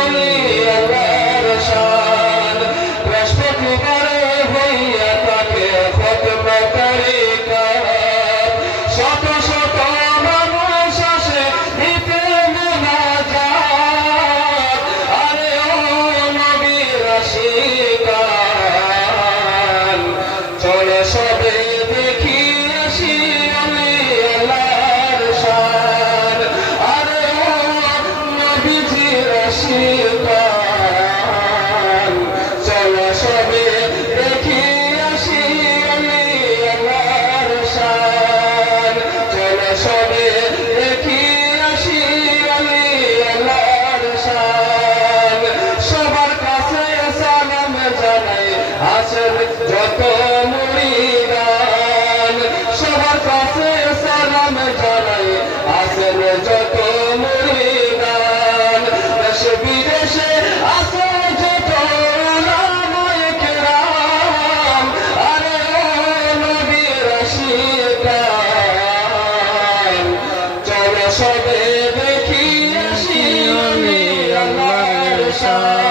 আমি আল্লাহর শান রাষ্ট্রপতি করে হইয়া তাকে খতনা তরিকাত শত শত মানুষ আসে দিতে মুনাজাত আরে ও নবীর আশিকান চলে সবে দেখি আসি আমি আল্লাহর শান আরে ও নবীজির আশিকান চলে সবে দেখি আসি আমি আল্লাহর শান চলে সবে দেখি আসি আমি আল্লাহর শান সবার কাছে সালাম জানাই আসেন যত মুরিদান সবার কাছে সালাম জানাই আসেন যত মুরিদান দেশ বিদেশে আসে যত উলামায়ে কেরাম আরে ও নবীর আশিকান চলো সবে দেখি আসি আমি আল্লাহর শান